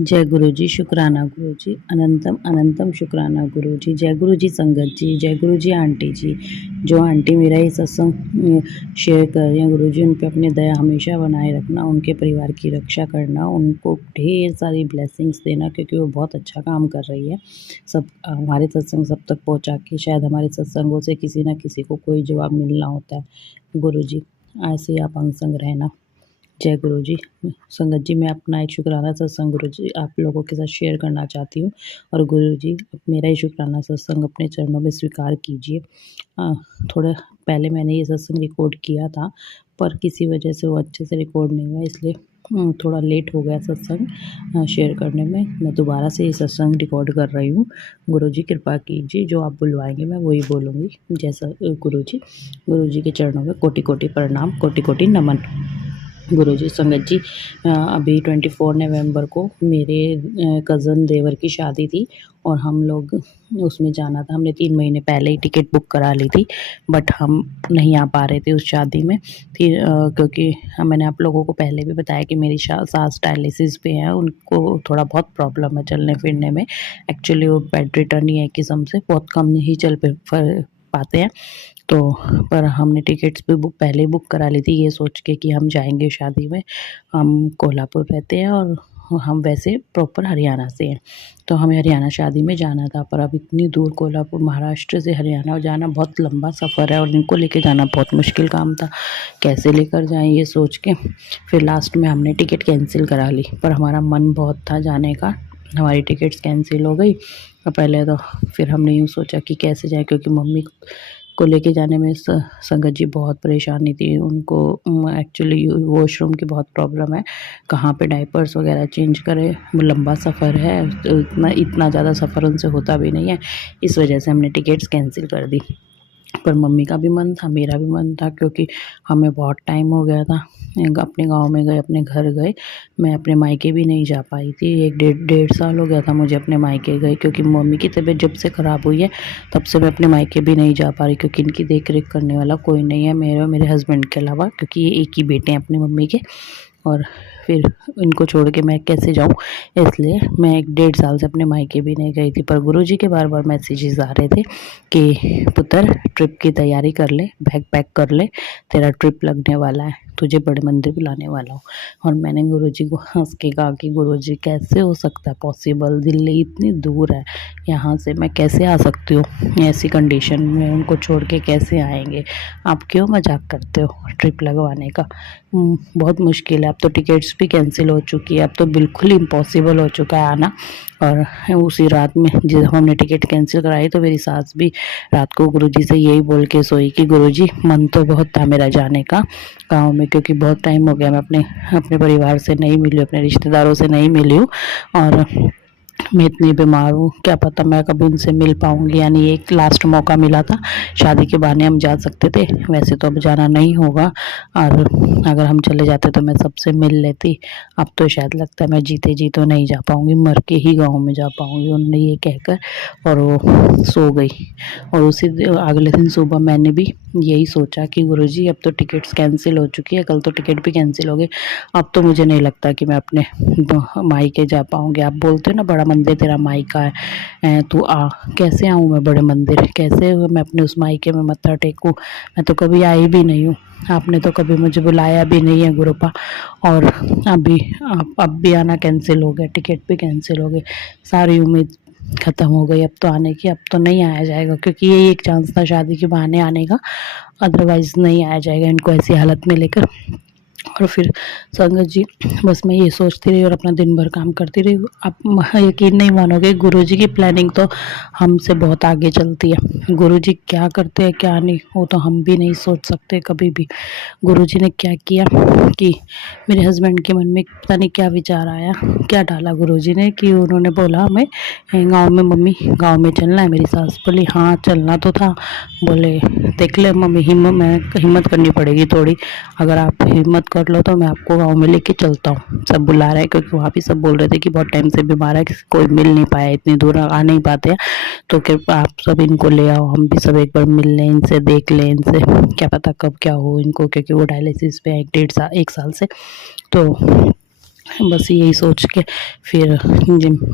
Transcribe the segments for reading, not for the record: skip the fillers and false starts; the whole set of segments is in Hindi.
जय गुरु जी, शुक्राना गुरु जी, अनंतम अनंतम शुक्राना गुरु जी। जय गुरु जी संगत जी, जय गुरु जी आंटी जी। जो आंटी मेरा ये सत्संग शेयर कर रही हैं, गुरु जी उन पे अपनी दया हमेशा बनाए रखना, उनके परिवार की रक्षा करना, उनको ढेर सारी ब्लेसिंग्स देना, क्योंकि वो बहुत अच्छा काम कर रही है। सब हमारे सत्संग सब तक पहुंचा के शायद हमारे सत्संगों से किसी ना किसी को कोई जवाब मिलना होता है। गुरु जी ऐसे ही आप अंग संग रहना। जय गुरु जी। संगत जी, मैं अपना एक शुक्राना सत्संग गुरु जी आप लोगों के साथ शेयर करना चाहती हूँ, और गुरु जी मेरा ये शुक्राना सत्संग अपने चरणों में स्वीकार कीजिए। थोड़ा पहले मैंने ये सत्संग रिकॉर्ड किया था, पर किसी वजह से वो अच्छे से रिकॉर्ड नहीं हुआ, इसलिए थोड़ा लेट हो गया सत्संग शेयर करने में। मैं दोबारा से ये सत्संग रिकॉर्ड कर रही हूँ। गुरु जी कृपा कीजिए, जो आप बुलवाएंगे मैं वही बोलूँगी। जैसा गुरु जी के चरणों में कोटि कोटि प्रणाम, कोटि कोटि नमन। गुरु जी संगत जी, अभी 24 नवंबर को मेरे कज़न देवर की शादी थी, और हम लोग उसमें जाना था। हमने 3 महीने पहले ही टिकट बुक करा ली थी, बट हम नहीं आ पा रहे थे उस शादी में। फिर क्योंकि मैंने आप लोगों को पहले भी बताया कि मेरी सास डायलिसिस पे है, उनको थोड़ा बहुत प्रॉब्लम है चलने फिरने में। एक्चुअली वो बेड रिटर्न ही है, एक किस्म से बहुत कम ही चल पाते हैं। तो पर हमने टिकट्स भी पहले ही बुक करा ली थी, ये सोच के कि हम जाएंगे शादी में। हम कोल्हापुर रहते हैं और हम वैसे प्रॉपर हरियाणा से हैं, तो हमें हरियाणा शादी में जाना था। पर अब इतनी दूर कोल्हापुर महाराष्ट्र से हरियाणा जाना बहुत लंबा सफ़र है, और इनको लेके जाना बहुत मुश्किल काम था। कैसे लेकर जाएं ये सोच के फिर लास्ट में हमने टिकट कैंसिल करा ली। पर हमारा मन बहुत था जाने का, हमारी टिकट्स कैंसिल हो गई। और पहले तो फिर हमने यूँ सोचा कि कैसे जाए, क्योंकि मम्मी को लेके जाने में संगत जी बहुत परेशानी थी। उनको एक्चुअली वॉशरूम की बहुत प्रॉब्लम है, कहाँ पे डायपर्स वगैरह चेंज करें, वो लंबा सफ़र है, तो इतना ज़्यादा सफ़र उनसे होता भी नहीं है। इस वजह से हमने टिकट्स कैंसिल कर दी। पर मम्मी का भी मन था, मेरा भी मन था, क्योंकि हमें बहुत टाइम हो गया था। अपने गांव में गए, अपने घर गए। मैं अपने मायके भी नहीं जा पाई थी, एक डेढ़ साल हो गया था मुझे अपने मायके गए, क्योंकि मम्मी की तबीयत जब से ख़राब हुई है तब से मैं अपने मायके भी नहीं जा पा रही, क्योंकि इनकी देख रेख करने वाला कोई नहीं है मेरे और मेरे हस्बैंड के अलावा, क्योंकि ये एक ही बेटे हैं अपनी मम्मी के। और फिर इनको छोड़ के मैं कैसे जाऊं, इसलिए मैं 1 डेढ़ साल से अपने मायके भी नहीं गई थी। पर गुरुजी के बार बार मैसेजेस आ रहे थे कि पुत्र ट्रिप की तैयारी कर ले, बैग पैक कर ले, तेरा ट्रिप लगने वाला है, तुझे बड़े मंदिर बुलाने वाला हूँ। और मैंने गुरुजी को हंस के कहा कि गुरुजी कैसे हो सकता है पॉसिबल, दिल्ली इतनी दूर है, यहाँ से मैं कैसे आ सकती हूँ, ऐसी कंडीशन में उनको छोड़ के कैसे आएंगे, आप क्यों मजाक करते हो ट्रिप लगवाने का। बहुत मुश्किल है, अब तो टिकट्स भी कैंसिल हो चुकी है, अब तो बिल्कुल इम्पॉसिबल हो चुका है आना। और उसी रात में जब हमने टिकट कैंसिल कराई, तो मेरी सास भी रात को गुरुजी से यही बोल के सोई कि गुरुजी मन तो बहुत था मेरा जाने का गाँव में, क्योंकि बहुत टाइम हो गया मैं अपने अपने परिवार से नहीं मिली हूँ, अपने रिश्तेदारों से नहीं मिली हूँ, और मैं इतनी बीमार हूँ, क्या पता मैं कभी उनसे मिल पाऊँगी। यानी एक लास्ट मौका मिला था, शादी के बहाने हम जा सकते थे, वैसे तो अब जाना नहीं होगा, और अगर हम चले जाते तो मैं सबसे मिल लेती। अब तो शायद लगता है मैं जीते जी तो नहीं जा पाऊँगी, मर के ही गाँव में जा पाऊँगी, उन्होंने ये कहकर, और वो सो गई। और उसी अगले दिन सुबह मैंने भी यही सोचा कि गुरुजी अब तो टिकट्स कैंसिल हो चुकी है, कल तो टिकट भी कैंसिल हो गई, अब तो मुझे नहीं लगता कि मैं अपने मायके जा पाऊँगी। आप बोलते हो ना बड़ा मंदिर तेरा मायका है, तू आ, कैसे आऊँ मैं बड़े मंदिर, कैसे मैं अपने उस मायके में मत्था टेकूँ, मैं तो कभी आई भी नहीं हूँ, आपने तो कभी मुझे बुलाया भी नहीं है गुरुपा। और अभी अब भी आना कैंसिल हो गया, टिकट भी कैंसिल हो गए, सारी उम्मीद ख़त्म हो गई अब तो आने की, अब तो नहीं आया जाएगा, क्योंकि यही एक चांस था शादी के बहाने आने का, अदरवाइज़ नहीं आया जाएगा इनको ऐसी हालत में लेकर। और फिर संगत जी बस मैं ये सोचती रही और अपना दिन भर काम करती रही। आप यकीन नहीं मानोगे, गुरुजी की प्लानिंग तो हमसे बहुत आगे चलती है। गुरुजी क्या करते हैं क्या नहीं, वो तो हम भी नहीं सोच सकते कभी भी। गुरुजी ने क्या किया कि मेरे हस्बैंड के मन में पता नहीं क्या विचार आया, क्या डाला गुरुजी ने, कि उन्होंने बोला हमें गाँव में, मम्मी गाँव में चलना है। मेरी सास बोली हाँ चलना तो था। बोले देख ले मम्मी, हिम्मत करनी पड़ेगी थोड़ी, अगर आप हिम्मत कर लो तो मैं आपको गाँव में लेके चलता हूँ। सब बुला रहे हैं, क्योंकि वहाँ भी सब बोल रहे थे कि बहुत टाइम से बीमार है, किसी कोई मिल नहीं पाया, इतनी दूर आ नहीं पाते हैं, तो कृपया आप सब इनको ले आओ, हम भी सब एक बार मिल लें इनसे, देख लें इनसे, क्या पता कब क्या हो इनको, क्योंकि वो डायलिसिस पे है 1 साल से। तो बस यही सोच के फिर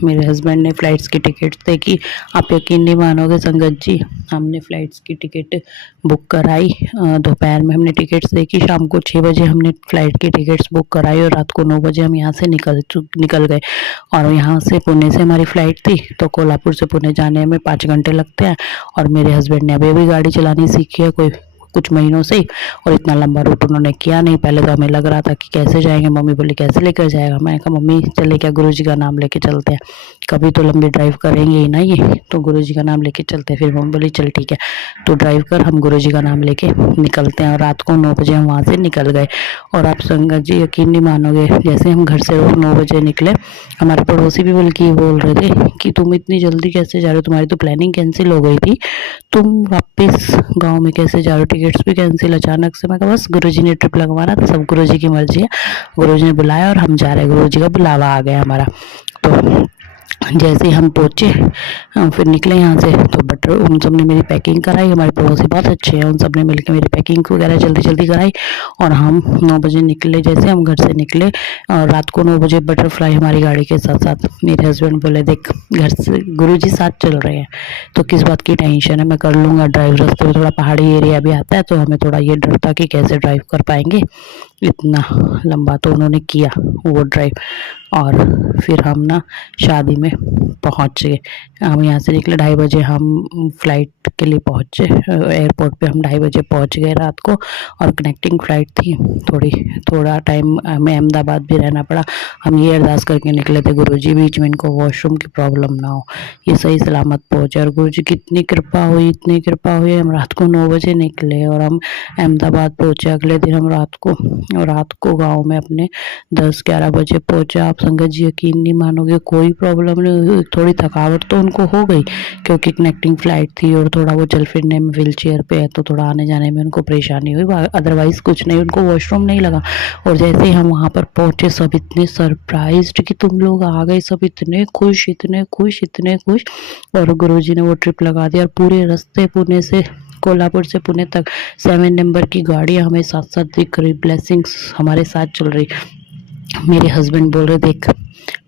मेरे हस्बैंड ने फ़्लाइट्स की टिकट देखी। आप यकीन नहीं मानोगे संगत जी, हमने फ़्लाइट्स की टिकट बुक कराई। दोपहर में हमने टिकट्स देखी, शाम को 6 बजे हमने फ़्लाइट की टिकट्स बुक कराई और रात को 9 बजे हम यहाँ से निकल गए। और यहाँ से पुणे से हमारी फ़्लाइट थी, तो कोल्हापुर से पुणे जाने में 5 घंटे लगते हैं। और मेरे हस्बैंड ने अभी गाड़ी चलानी सीखी है कोई कुछ महीनों से ही, और इतना लंबा रूट उन्होंने किया नहीं। पहले तो हमें लग रहा था कि कैसे जाएंगे, मम्मी बोली कैसे लेकर जाएगा। मैंने कहा मम्मी चले क्या, गुरुजी का नाम लेके चलते हैं, कभी तो लंबी ड्राइव करेंगे ही ना ये, तो गुरुजी का नाम लेके चलते हैं। फिर मम्मी बोली चल ठीक है तो ड्राइव कर, हम गुरुजी का नाम लेके निकलते हैं। और रात को 9 बजे हम वहाँ से निकल गए। और आप संगत जी यकीन नहीं मानोगे, जैसे हम घर से 9 बजे निकले, हमारे पड़ोसी भी बल्कि बोल रहे थे कि तुम इतनी जल्दी कैसे जा रहे हो, तुम्हारी तो प्लानिंग कैंसिल हो गई थी, तुम वापस गांव में कैसे जा रहे हो, टिकट्स भी कैंसिल अचानक से। मैं कहा बस गुरुजी ने ट्रिप लगवाना तो सब गुरुजी की मर्जी है, गुरुजी ने बुलाया और हम जा रहे हैं, गुरुजी का बुलावा आ गया हमारा। तो जैसे ही हम पहुँचे फिर निकले यहाँ से, तो बट उन सब ने मेरी पैकिंग कराई। हमारे पड़ोसी बहुत अच्छे हैं, उन सब ने मिलकर मेरी पैकिंग वगैरह जल्दी जल्दी कराई। और हम 9 बजे निकले, जैसे हम घर से निकले और रात को 9 बजे बटरफ्लाई हमारी गाड़ी के साथ साथ। मेरे हस्बैंड बोले देख घर से गुरुजी साथ चल रहे हैं तो किस बात की टेंशन है, मैं कर लूँगा ड्राइव। रास्ते में थोड़ा पहाड़ी एरिया भी आता है तो हमें थोड़ा ये डर था कि कैसे ड्राइव कर पाएंगे इतना लंबा, तो उन्होंने किया वो ड्राइव। और फिर हम ना शादी में पहुंच गए। हम यहाँ से निकले 2:30 बजे, हम फ्लाइट के लिए पहुँचे एयरपोर्ट पे। हम 2:30 बजे पहुँच गए रात को, और कनेक्टिंग फ़्लाइट थी। थोड़ा टाइम हमें अहमदाबाद भी रहना पड़ा। हम ये अरदास करके निकले थे गुरुजी बीच में इनको वॉशरूम की प्रॉब्लम ना हो, ये सही सलामत पहुँचे। और गुरुजी की इतनी कृपा हुई, इतनी कृपा हुई। हम रात को 9 बजे निकले और हम अहमदाबाद पहुँचे। अगले दिन हम रात को गाँव में अपने 10-11 बजे पहुँचे। आप संगत जी यकीन नहीं मानोगे, कोई प्रॉब्लम नहीं हुई। थोड़ी थकावट तो उनको हो गई क्योंकि कनेक्टिंग फ़्लाइट थी और थोड़ा वो चल फिरने में व्हील चेयर पे है तो थोड़ा आने जाने में उनको परेशानी हुई, अदरवाइज़ कुछ नहीं, उनको वॉशरूम नहीं लगा। और जैसे ही हम वहाँ पर पहुँचे सब इतने सरप्राइज्ड कि तुम लोग आ गए, सब इतने खुश, इतने खुश, इतने खुश। और गुरुजी ने वो ट्रिप लगा दिया और पूरे रास्ते पुणे से कोल्हापुर से पुणे तक 7 नंबर की गाड़ियाँ हमें साथ साथ दिख रही, ब्लेसिंग्स हमारे साथ चल रही। मेरे हस्बैंड बोल रहे देख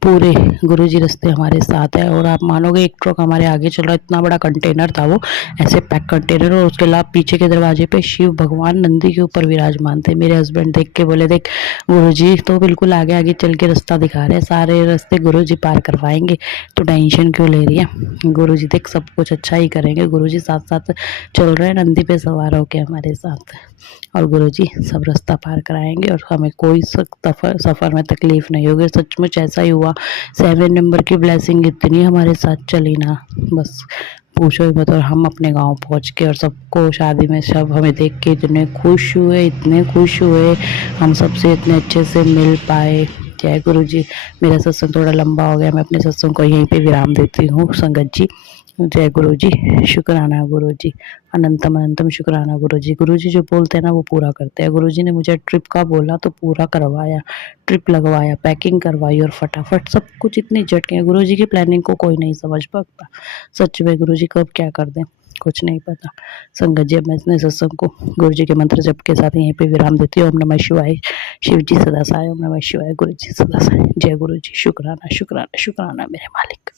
पूरे गुरुजी रास्ते हमारे साथ है। और आप मानोगे एक ट्रक हमारे आगे चल रहा, इतना बड़ा कंटेनर था वो, ऐसे पैक कंटेनर, और उसके अलावा पीछे के दरवाजे पे शिव भगवान नंदी के ऊपर विराजमान थे। मेरे हस्बैंड देख के बोले देख गुरुजी तो बिल्कुल आगे आगे चल के रास्ता दिखा रहे हैं, सारे रास्ते गुरुजी पार करवाएंगे, तो टेंशन क्यों ले रही है, गुरुजी देख सब कुछ अच्छा ही करेंगे, गुरुजी साथ साथ चल रहे हैं नंदी पे सवार होके हमारे साथ, और गुरुजी सब रास्ता पार कराएंगे और हमें कोई सफ़र में तकलीफ़ नहीं होगी। सचमुच ऐसा ही हुआ। 7 नंबर की ब्लेसिंग इतनी हमारे साथ चली ना, बस पूछो ही मत। और हम अपने गांव पहुंच के और सबको शादी में सब हमें देख के इतने खुश हुए, इतने खुश हुए, हम सबसे इतने अच्छे से मिल पाए। जय गुरु जी। मेरा सत्संग थोड़ा लंबा हो गया, मैं अपने सत्संग को यहीं पे विराम देती हूँ संगत जी। जय गुरु जी, शुक्राना गुरु जी, अनंतम अनंतम शुक्राना गुरु जी। गुरु जी जो बोलते हैं ना वो पूरा करते हैं। गुरु जी ने मुझे ट्रिप का बोला तो पूरा करवाया, ट्रिप लगवाया, पैकिंग करवाई और फटाफट सब कुछ इतनी झटके हैं। गुरु जी की प्लानिंग को कोई नहीं समझ पाता। सच में गुरु जी कब क्या कर दें कुछ नहीं पता। संगत जी अब मैं अपने सत्संग को गुरु जी के मंत्र जप के साथ यहीं पे विराम देती हूँ। ओम नमः शिवाय, शिव जी सदा सहाय। ओम नमः शिवाय, गुरु जी सदा सहाय। जय गुरु जी। शुक्राना शुक्राना शुक्राना मेरे मालिक।